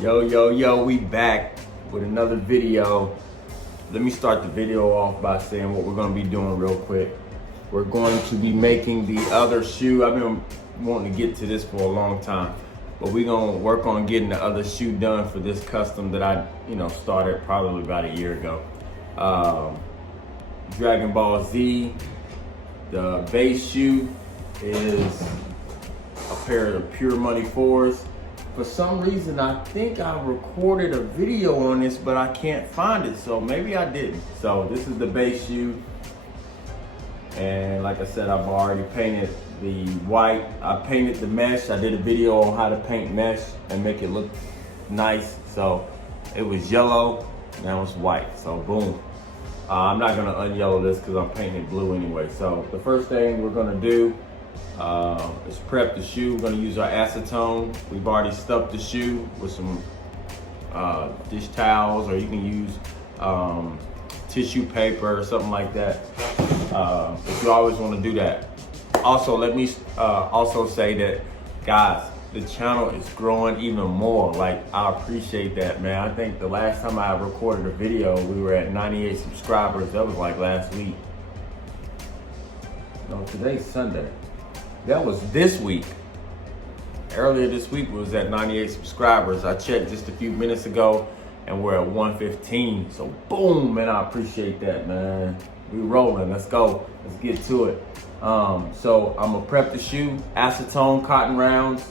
Yo, we back with another video. Let me start the video off by saying what we're gonna be doing real quick. We're going to be making the other shoe. I've been wanting to get to this for a long time, but we're gonna work on getting the other shoe done for this custom that I, started probably about a year ago. DragonBall Z. The base shoe is a pair of Pure Money 4s. For some reason, I think I recorded a video on this, but I can't find it, so maybe I didn't. So this is the base shoe. And like I said, I've already painted the white. I painted the mesh. I did a video on how to paint mesh and make it look nice. So it was yellow, now it's white, so boom. I'm not gonna unyellow this because I'm painting it blue anyway. So the first thing we're gonna do is prep the shoe. We're gonna use our acetone. We've already stuffed the shoe with some dish towels, or you can use tissue paper or something like that. But you always wanna do that. Also, let me also say that, guys, the channel is growing even more. Like, I appreciate that, man. I think the last time I recorded a video, we were at 98 subscribers. That was like last week. No, today's Sunday. That was this week. Earlier this week, we was at 98 subscribers. I checked just a few minutes ago, and we're at 115. So boom, man, I appreciate that, man. We rolling, let's go. Let's get to it. So I'm gonna prep the shoe, acetone, cotton rounds.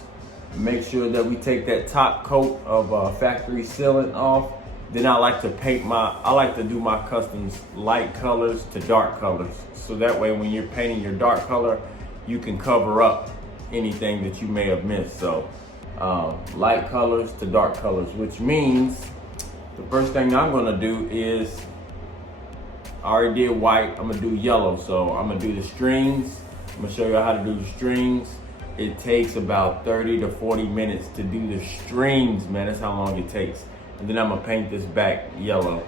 Make sure that we take that top coat of factory sealant off. Then I like to do my customs light colors to dark colors. So that way when you're painting your dark color, you can cover up anything that you may have missed. So light colors to dark colors, which means the first thing I'm gonna do is, I already did white, I'm gonna do yellow. So I'm gonna do the strings. I'm gonna show you how to do the strings. It takes about 30 to 40 minutes to do the strings, man. That's how long it takes. And then I'm gonna paint this back yellow.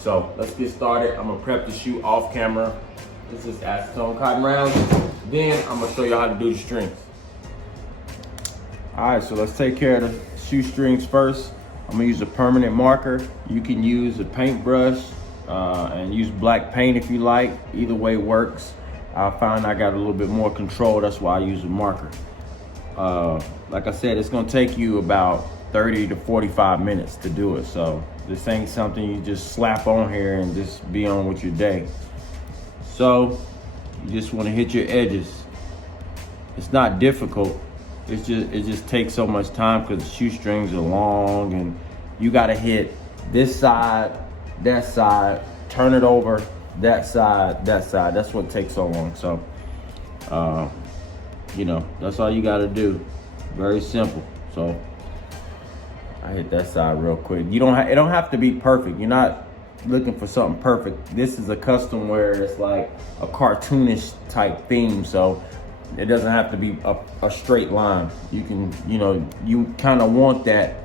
So let's get started. I'm gonna prep the shoe off camera. This is acetone cotton rounds. Then I'm gonna show you how to do the strings. All right, so let's take care of the shoe strings first. I'm gonna use a permanent marker. You can use a paintbrush and use black paint if you like. Either way works. I found I got a little bit more control. That's why I use a marker. Like I said, it's gonna take you about 30 to 45 minutes to do it. So this ain't something you just slap on here and just be on with your day. So you just wanna hit your edges. It's not difficult. It just takes so much time because the shoestrings are long, and you gotta hit this side, that side, turn it over, that side, that side. That's what takes so long. So, that's all you gotta do. Very simple. So I hit that side real quick. It don't have to be perfect. You're not looking for something perfect. This is a custom where it's like a cartoonish type theme. So it doesn't have to be a straight line. You can, you kind of want that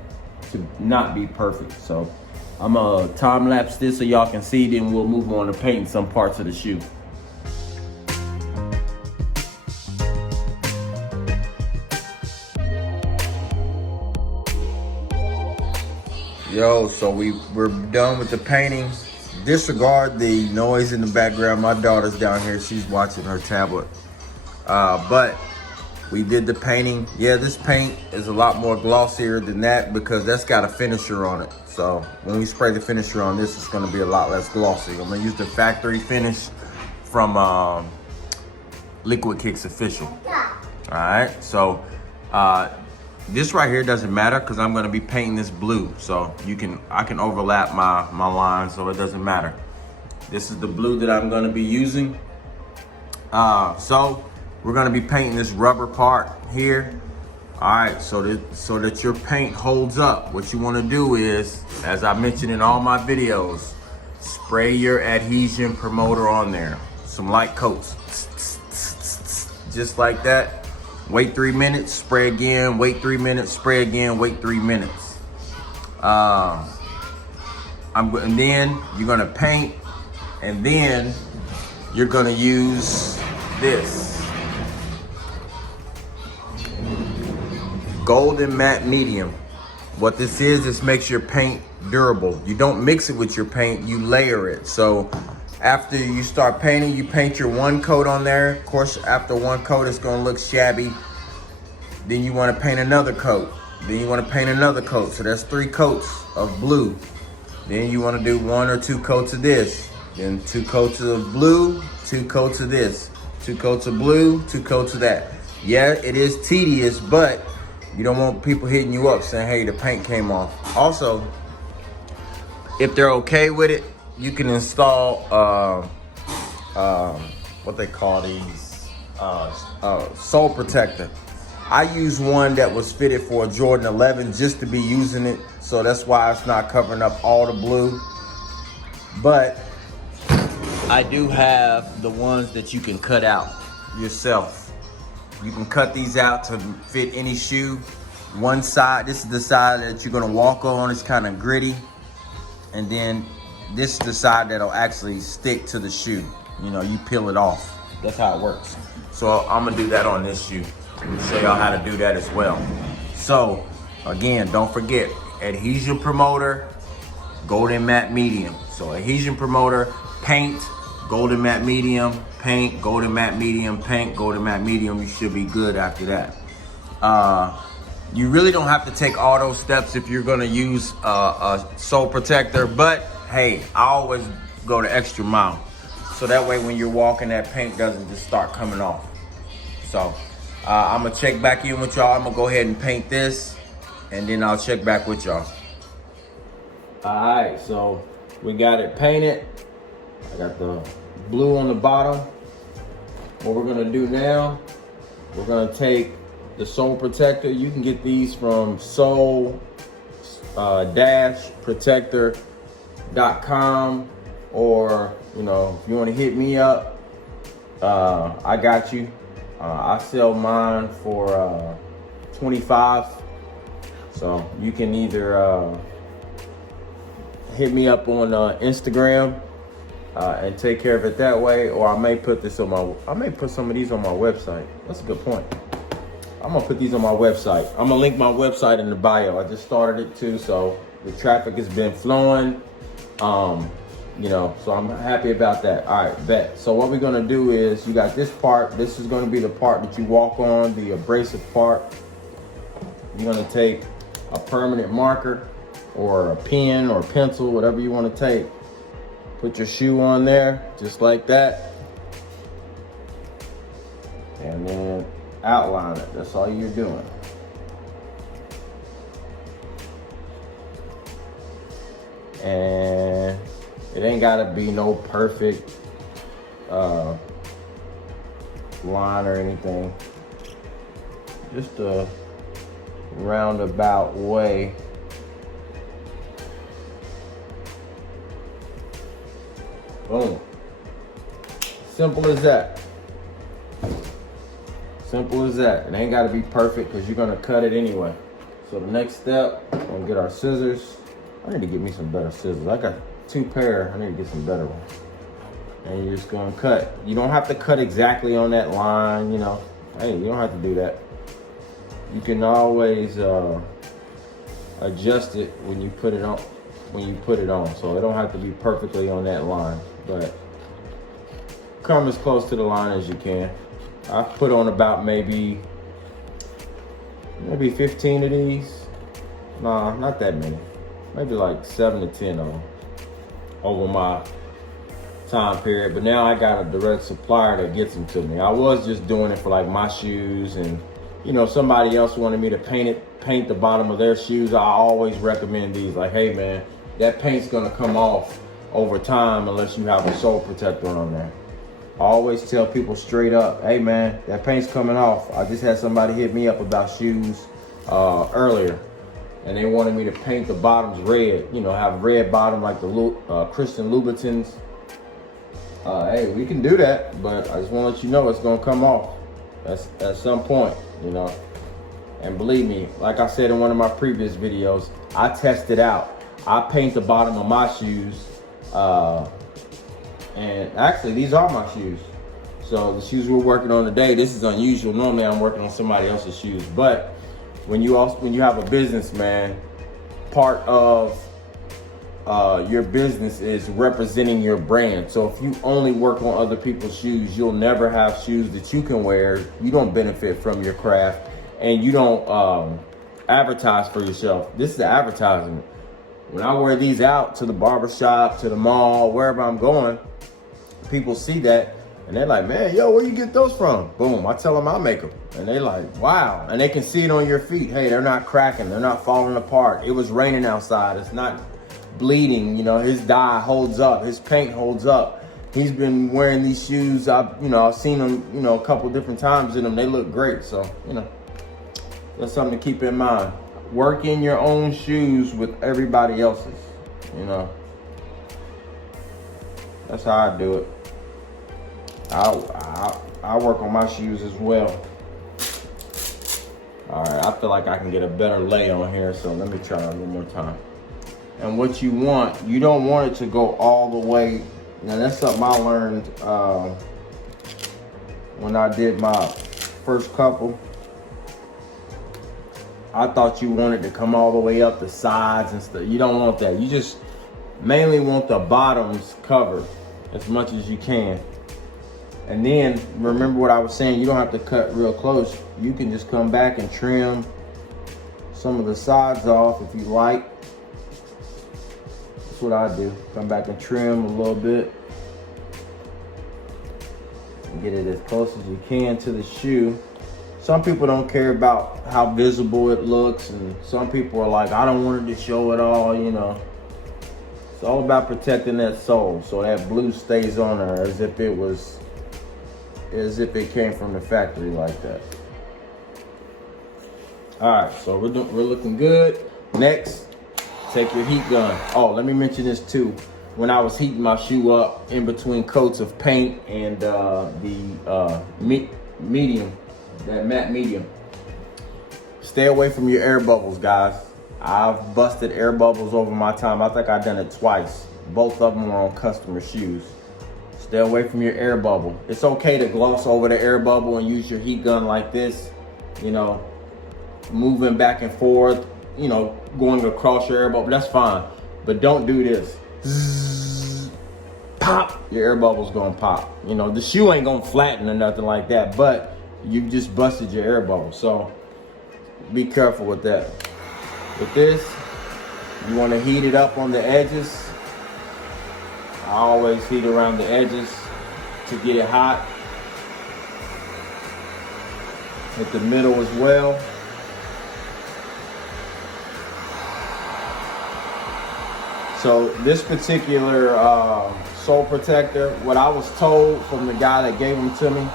to not be perfect. So I'm gonna time lapse this so y'all can see, then we'll move on to painting some parts of the shoe. Yo, so we're done with the painting. Disregard the noise in the background. My daughter's down here, she's watching her tablet. But we did the painting. Yeah, this paint is a lot more glossier than that because that's got a finisher on it. So when we spray the finisher on this, it's gonna be a lot less glossy. I'm gonna use the factory finish from Liquid Kicks Official. All right, so this right here doesn't matter because I'm gonna be painting this blue. So I can overlap my lines, so it doesn't matter. This is the blue that I'm gonna be using. So we're gonna be painting this rubber part here. All right, so that your paint holds up, what you wanna do is, as I mentioned in all my videos, spray your adhesion promoter on there. Some light coats, just like that. Wait 3 minutes, spray again, wait 3 minutes, spray again, wait 3 minutes. And then you're gonna paint, and then you're gonna use this. Golden Matte Medium. What this is, this makes your paint durable. You don't mix it with your paint, you layer it. So after you start painting, you paint your one coat on there. Of course, after one coat, it's gonna look shabby. Then you wanna paint another coat. Then you wanna paint another coat. So that's 3 coats of blue. Then you wanna do 1 or 2 coats of this. Then 2 coats of blue, 2 coats of this. 2 coats of blue, 2 coats of that. Yeah, it is tedious, but you don't want people hitting you up saying, hey, the paint came off. Also, if they're okay with it, you can install what they call these, sole protector. I use one that was fitted for a Jordan 11 just to be using it. So that's why it's not covering up all the blue. But I do have the ones that you can cut out yourself. You can cut these out to fit any shoe. One side, this is the side that you're gonna walk on. It's kind of gritty. And then this is the side that'll actually stick to the shoe. You know, you peel it off. That's how it works. So I'm gonna do that on this shoe. Show y'all how to do that as well. So again, don't forget, adhesion promoter, golden matte medium. So adhesion promoter, paint, golden matte medium, paint, golden matte medium, paint, golden matte medium. You should be good after that. You really don't have to take all those steps if you're gonna use a sole protector, but hey, I always go the extra mile. So that way when you're walking, that paint doesn't just start coming off. So I'm gonna check back in with y'all. I'm gonna go ahead and paint this and then I'll check back with y'all. All right, so we got it painted. I got the blue on the bottom. What we're gonna do now, we're gonna take the sole protector. You can get these from sole-protector.com, or you know, if you want to hit me up, I got you. I sell mine for $25. So you can either hit me up on Instagram and take care of it that way, or I may put some of these on my website. That's a good point. I'm gonna put these on my website. I'm gonna link my website in the bio. I just started it too, so the traffic has been flowing. You know, so I'm happy about that. All right, bet. So what we're gonna do is, you got this part. This is gonna be the part that you walk on, the abrasive part. You're gonna take a permanent marker or a pen or pencil, whatever you wanna take. Put your shoe on there, just like that. And then outline it. That's all you're doing. And it ain't gotta be no perfect line or anything. Just a roundabout way. Boom. Simple as that. Simple as that. It ain't gotta be perfect because you're gonna cut it anyway. So the next step, we're gonna get our scissors. I need to get me some better scissors. I got 2 pair, I need to get some better ones. And you're just gonna cut. You don't have to cut exactly on that line, you know. Hey, you don't have to do that. You can always adjust it when you put it on. So it don't have to be perfectly on that line, but come as close to the line as you can. I've put on about maybe 15 of these. Nah, not that many. Maybe like 7 to 10 of them over my time period. But now I got a direct supplier that gets them to me. I was just doing it for like my shoes, and you know, somebody else wanted me to paint the bottom of their shoes. I always recommend these. Like, hey man, that paint's gonna come off over time unless you have a sole protector on there. I always tell people straight up, hey man, that paint's coming off. I just had somebody hit me up about shoes earlier, and they wanted me to paint the bottoms red. You know, have red bottom like the Christian Louboutins. Hey, we can do that, but I just want to let you know it's gonna come off at some point, you know. And believe me, like I said in one of my previous videos, I test it out. I paint the bottom of my shoes. And actually, these are my shoes. So the shoes we're working on today, this is unusual. Normally I'm working on somebody else's shoes, but when you have a business, man, part of your business is representing your brand. So if you only work on other people's shoes, you'll never have shoes that you can wear. You don't benefit from your craft, and you don't advertise for yourself. This is the advertising. When I wear these out to the barbershop, to the mall, wherever I'm going, people see that and they're like, man, yo, where you get those from? Boom, I tell them I make them. And they like, wow. And they can see it on your feet. Hey, they're not cracking. They're not falling apart. It was raining outside. It's not bleeding. You know, his dye holds up. His paint holds up. He's been wearing these shoes. I've seen them, a couple different times in them. They look great. So, that's something to keep in mind. Work in your own shoes with everybody else's, That's how I do it. I work on my shoes as well. All right, I feel like I can get a better lay on here, so let me try it one more time. And what you don't want it to go all the way. Now that's something I learned when I did my first couple. I thought you wanted to come all the way up the sides and stuff. You don't want that. You just mainly want the bottoms covered as much as you can. And then remember what I was saying, you don't have to cut real close. You can just come back and trim some of the sides off if you like. That's what I do. Come back and trim a little bit. And get it as close as you can to the shoe. Some people don't care about how visible it looks, and some people are like, I don't want it to show it all, It's all about protecting that sole so that blue stays on there as if it came from the factory like that. All right, so we're looking good. Next, take your heat gun. Oh, let me mention this too. When I was heating my shoe up in between coats of paint and the medium, that matte medium, stay away from your air bubbles, guys. I've busted air bubbles over my time. I think I've done it twice. Both of them were on customer shoes. Stay away from your air bubble. It's okay to gloss over the air bubble and use your heat gun like this, moving back and forth, going across your air bubble. That's fine, but don't do this. Zzz, pop, your air bubble's gonna pop. The shoe ain't gonna flatten or nothing like that, but you just busted your air bubble. So be careful with that. With this, you wanna heat it up on the edges. I always heat around the edges to get it hot. Hit the middle as well. So this particular sole protector, what I was told from the guy that gave them to me,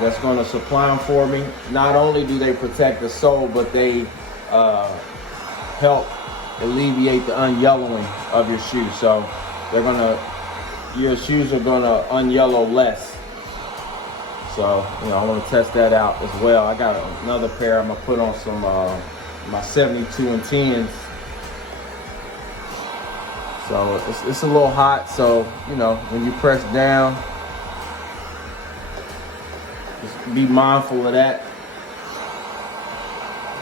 that's going to supply them for me, not only do they protect the sole, but they help alleviate the unyellowing of your shoe. So your shoes are gonna unyellow less. So I want to test that out as well. I got another pair I'm gonna put on some my 72 and 10s. So it's a little hot. So when you press down, just be mindful of that.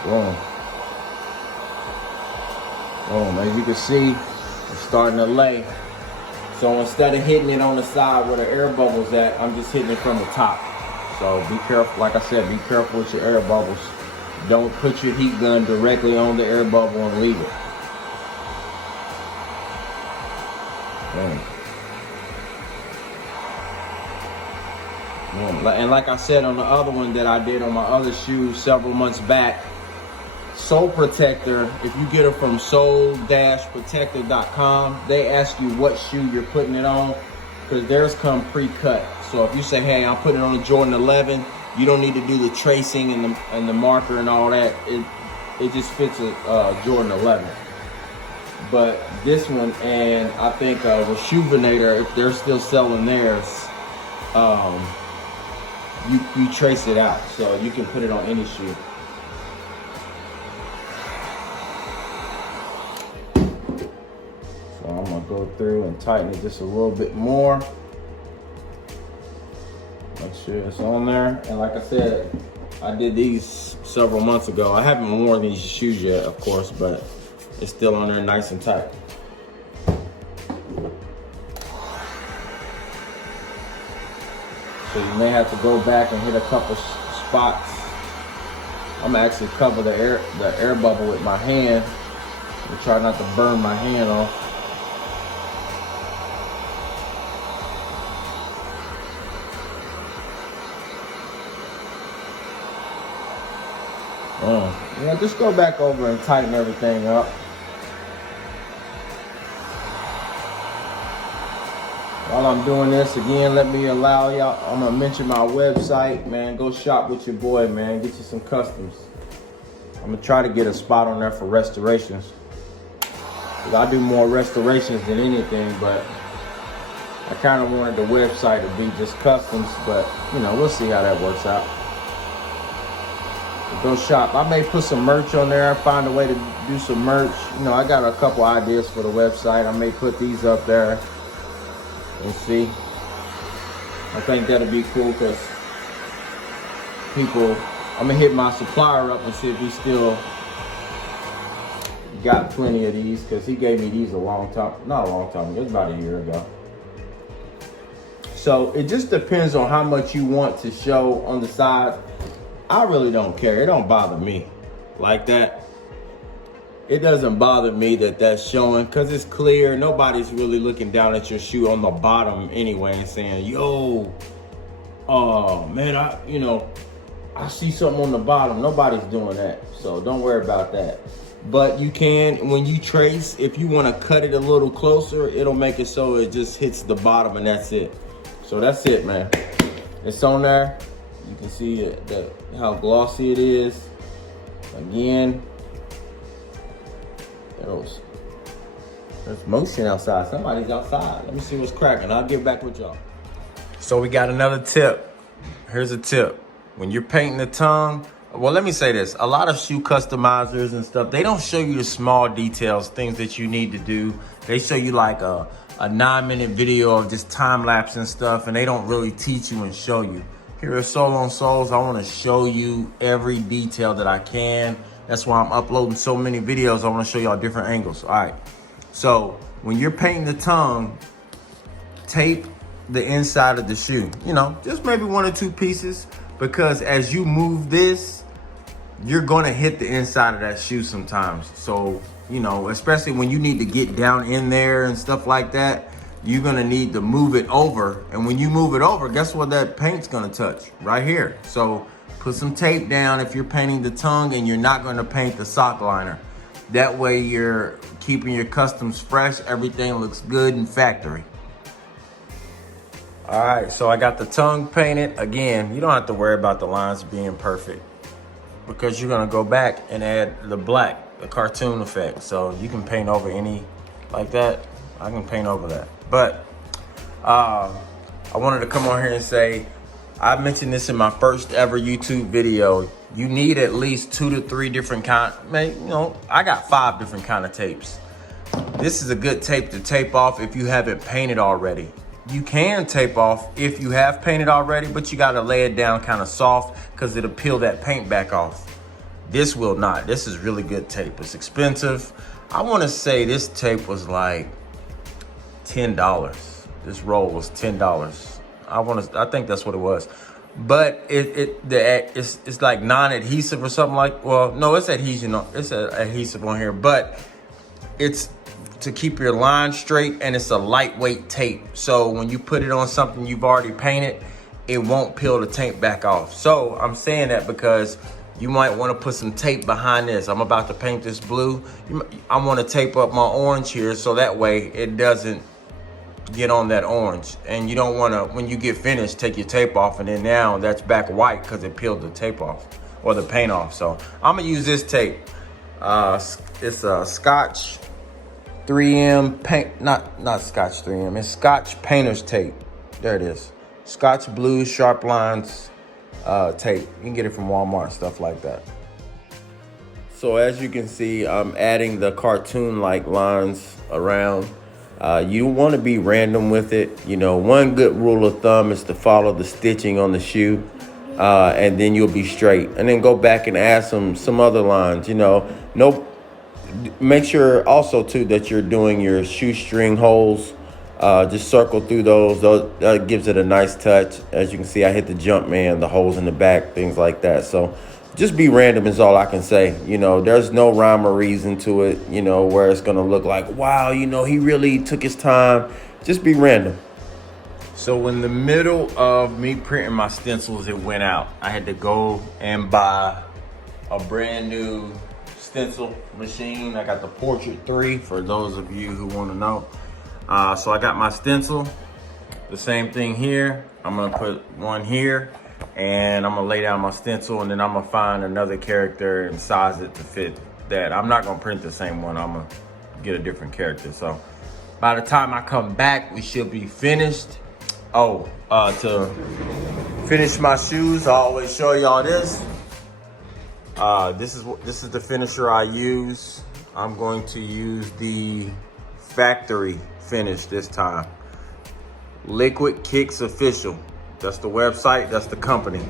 Boom. Boom, as you can see, it's starting to lay. So instead of hitting it on the side where the air bubble's at, I'm just hitting it from the top. So be careful, like I said, be careful with your air bubbles. Don't put your heat gun directly on the air bubble and leave it. Boom. Boom. And like I said on the other one that I did on my other shoes several months back, sole protector, if you get it from sole-protector.com, they ask you what shoe you're putting it on, because theirs come pre-cut. So if you say, hey, I'm putting it on a Jordan 11, you don't need to do the tracing and the marker and all that. It just fits a Jordan 11. But this one, and I think Rejuvenator, if they're still selling theirs, you trace it out, so you can put it on any shoe. So I'm gonna go through and tighten it just a little bit more. Make sure it's on there. And like I said, I did these several months ago. I haven't worn these shoes yet, of course, but it's still on there nice and tight. So you may have to go back and hit a couple spots. I'm gonna actually cover the air bubble with my hand and try not to burn my hand off. Yeah, just go back over and tighten everything up. While I'm doing this, again, let me allow y'all, I'm gonna mention my website, man. Go shop with your boy, man. Get you some customs. I'm gonna try to get a spot on there for restorations. I do more restorations than anything, but I kind of wanted the website to be just customs, but you know, we'll see how that works out. Go shop. I may put some merch on there. Find a way to do some merch. You know, I got a couple ideas for the website. I may put these up there and see. I think that'll be cool because people, I'm gonna hit my supplier up and see if we still got plenty of these, because he gave me these a long time, not a long time ago, it was about a year ago. So it just depends on how much you want to show on the side. I really don't care. It don't bother me like that. It doesn't bother me that that's showing, because it's clear. Nobody's really looking down at your shoe on the bottom anyway and saying, yo, man, I see something on the bottom. Nobody's doing that. So don't worry about that. But you can, when you trace, if you want to cut it a little closer, it'll make it so it just hits the bottom and that's it. So that's it, man. It's on there. You can see how glossy it is. Again, there's motion outside. Somebody's outside. Let me see what's cracking. I'll get back with y'all. So we got another tip. Here's a tip. When you're painting the tongue, well, let me say this. A lot of shoe customizers and stuff, they don't show you the small details, things that you need to do. They show you like a 9-minute video of just time lapse and stuff, and they don't really teach you and show you. Here at Soul on Souls, I want to show you every detail that I can. That's why I'm uploading so many videos. I want to show y'all different angles. All right. So when you're painting the tongue, tape the inside of the shoe. You know, just maybe 1 or 2 pieces, because as you move this, you're going to hit the inside of that shoe sometimes. So, you know, especially when you need to get down in there and stuff like that, you're gonna need to move it over. And when you move it over, guess what that paint's gonna touch? Right here. So put some tape down if you're painting the tongue and you're not gonna paint the sock liner. That way you're keeping your customs fresh. Everything looks good in factory. All right, so I got the tongue painted. Again, you don't have to worry about the lines being perfect, because you're gonna go back and add the black, the cartoon effect. So you can paint over any like that. I can paint over that. But I wanted to come on here and say, I mentioned this in my first ever YouTube video. You need at least 2 to 3 different I got 5 different kind of tapes. This is a good tape to tape off if you haven't painted already. You can tape off if you have painted already, but you gotta lay it down kind of soft, because it'll peel that paint back off. This will not. This is really good tape. It's expensive. I wanna say this tape was like $10. This roll was $10. I think that's what it was. But it's like non-adhesive or something like. Well, no, it's adhesion. It's adhesive on here, but it's to keep your line straight, and it's a lightweight tape. So when you put it on something you've already painted, it won't peel the tape back off. So I'm saying that because you might want to put some tape behind this. I'm about to paint this blue. I want to tape up my orange here, so that way it doesn't get on that orange. And you don't want to, when you get finished, take your tape off, and then now that's back white because it peeled the tape off or the paint off. So I'm gonna use this tape. It's a Scotch 3M paint, not Scotch 3M. It's Scotch painter's tape. There it is. Scotch Blue Sharp Lines tape. You can get it from Walmart, stuff like that. So as you can see, I'm adding the cartoon-like lines around. You want to be random with it. You know, one good rule of thumb is to follow the stitching on the shoe. and then you'll be straight. And then go back and add some other lines, you know. Make sure also too that you're doing your shoestring holes. Just circle through those. That gives it a nice touch. As you can see, I hit the jump man, the holes in the back, things like that. So just be random is all I can say. You know, there's no rhyme or reason to it, you know, where it's going to look like, wow, you know, he really took his time. Just be random. So in the middle of me printing my stencils, it went out. I had to go and buy a brand new stencil machine. I got the Portrait 3 for those of you who want to know. So I got my stencil, the same thing here. I'm gonna put one here and I'm gonna lay down my stencil, and then I'm gonna find another character and size it to fit that. I'm not gonna print the same one. I'm gonna get a different character. So by the time I come back, we should be finished. Oh, to finish my shoes, I always show y'all this. This is the finisher I use. I'm going to use the factory finish this time. Liquid Kicks Official. That's the website, that's the company.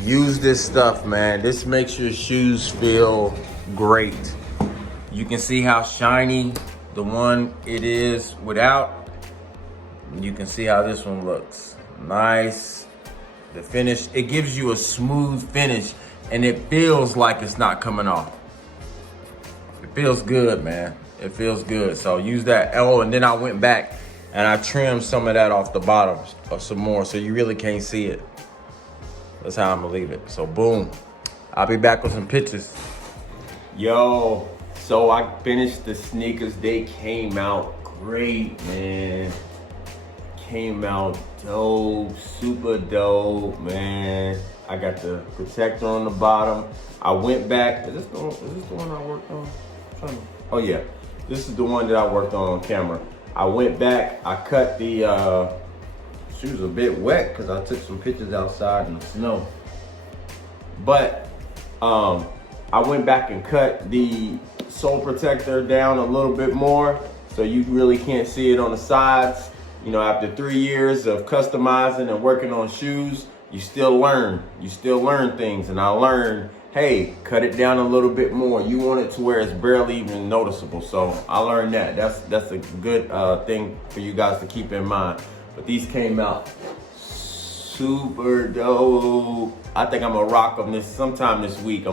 Use this stuff, man. This makes your shoes feel great. You can see how shiny the one it is without. You can see how this one looks. Nice. The finish, it gives you a smooth finish, and it feels like it's not coming off. It feels good, man. It feels good. So use that. Oh, and then I went back and I trimmed some of that off the bottom or some more, so you really can't see it. That's how I'm gonna leave it. So boom, I'll be back with some pictures. Yo, so I finished the sneakers. They came out great, man. Came out dope, super dope, man. I got the protector on the bottom. I went back. Is this the one I worked on? Oh yeah, this is the one that I worked on camera. I went back, I cut the shoes a bit wet because I took some pictures outside in the snow. But I went back and cut the sole protector down a little bit more so you really can't see it on the sides. You know, after 3 years of customizing and working on shoes, you still learn things. And I learned, hey, cut it down a little bit more. You want it to where it's barely even noticeable. So I learned that. That's a good thing for you guys to keep in mind. But these came out super dope. I think I'm gonna rock them sometime this week.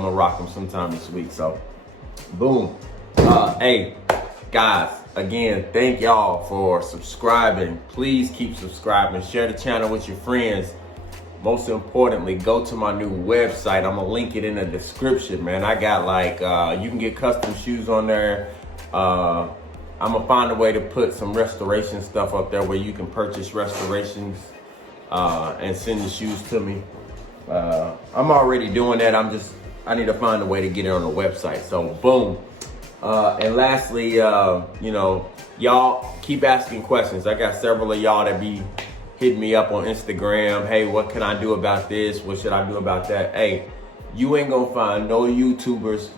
So boom. Hey, guys, again, thank y'all for subscribing. Please keep subscribing. Share the channel with your friends. Most importantly, go to my new website. I'm gonna link it in the description, man. I got like, you can get custom shoes on there. I'm gonna find a way to put some restoration stuff up there where you can purchase restorations and send the shoes to me. I'm already doing that. I need to find a way to get it on the website. So boom. And lastly, you know, y'all keep asking questions. I got several of y'all that be hitting me up on Instagram. Hey, what can I do about this? What should I do about that? Hey, you ain't gonna find no YouTubers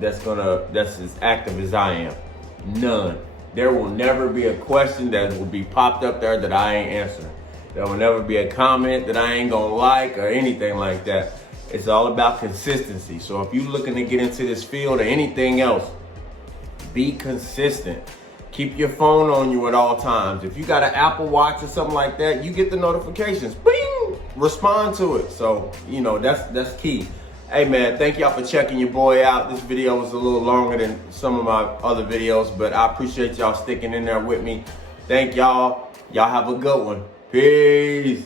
that's as active as I am. None. There will never be a question that will be popped up there that I ain't answering. There will never be a comment that I ain't gonna like or anything like that. It's all about consistency. So if you're looking to get into this field or anything else, be consistent. Keep your phone on you at all times. If you got an Apple Watch or something like that, you get the notifications. Bing! Respond to it. So, you know, that's key. Hey man, thank y'all for checking your boy out. This video was a little longer than some of my other videos, but I appreciate y'all sticking in there with me. Thank y'all. Y'all have a good one. Peace.